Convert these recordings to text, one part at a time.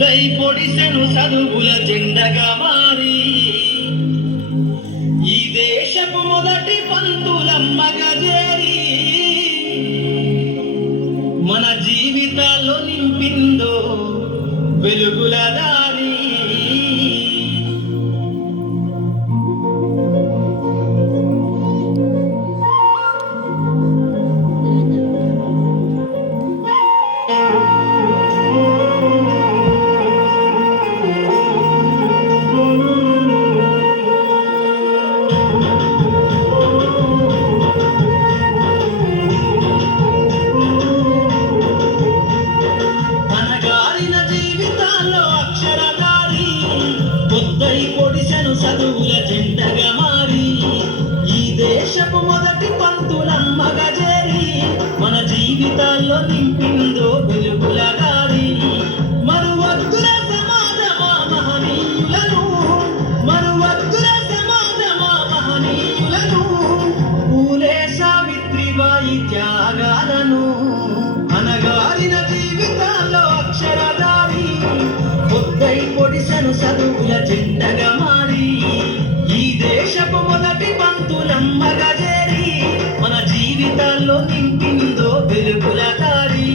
పొద్దై పొడిసెను చదువుల జెండగా మారి ఈ దేశపు మొదటి పంతులమ్మగా చేరి మన జీవితాల్లో నింపిందో వెలుగుల దారి. పొడిసెను చదువుల జెండగా మారి ఈ దేశపు మొదటి పంతులమ్మగా చేరి మన జీవితాల్లో నింపిందో వెలుగుల దారి. మరువద్దుల సమాజమా మహనీయులను, మరువద్దుల సమాజమా మహనీయులను, పూలే సావిత్రిబాయి త్యాగాలను, అనగారిన జీవితాల్లో అక్షరదారి. పొద్దై పొడిసెను చదువుల జెండగా మారి ఈ దేశపు మొదటి పంతులమ్మగా చేరి మన జీవితాల్లో నింపిందో వెలుగుల దారి.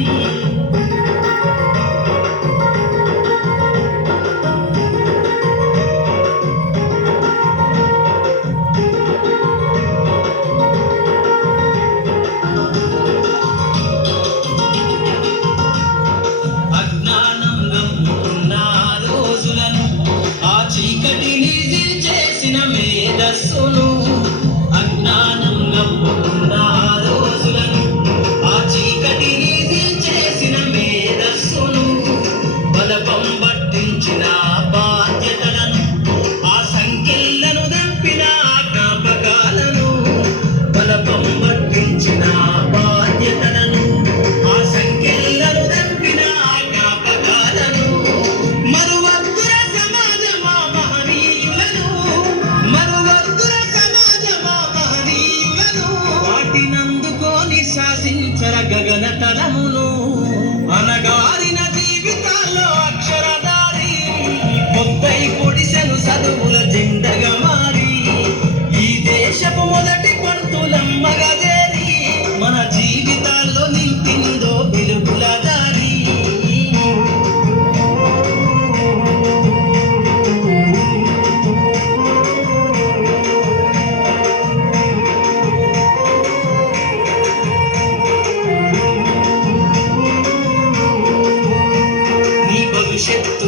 అజ్ఞానం గమ్ముకున్న రోజులను ఆ చీకటిని చేసిన మేధస్సును బలపం పట్టించిన బాధ్యతలను ఆ సంఖ్యలను దంపిన జ్ఞాపకాలను బలపం పట్టించిన బాధ్యతలను ఆ సంఖ్యలను దంపిన జ్ఞాపకాలను మరువద్దుర సమాజమా మహనీయులను శాసించర గగన తలమును అనగారిన జీవితాల్లో అక్షరదారి. పొద్దై పొడిసెను చదువుల జెండగా మారి ఈ దేశపు మొదటి పంతులమ్మగా చేరి మన జీవితాల్లో నింపిందో వెలుగుల దారి. భవిష్యత్తు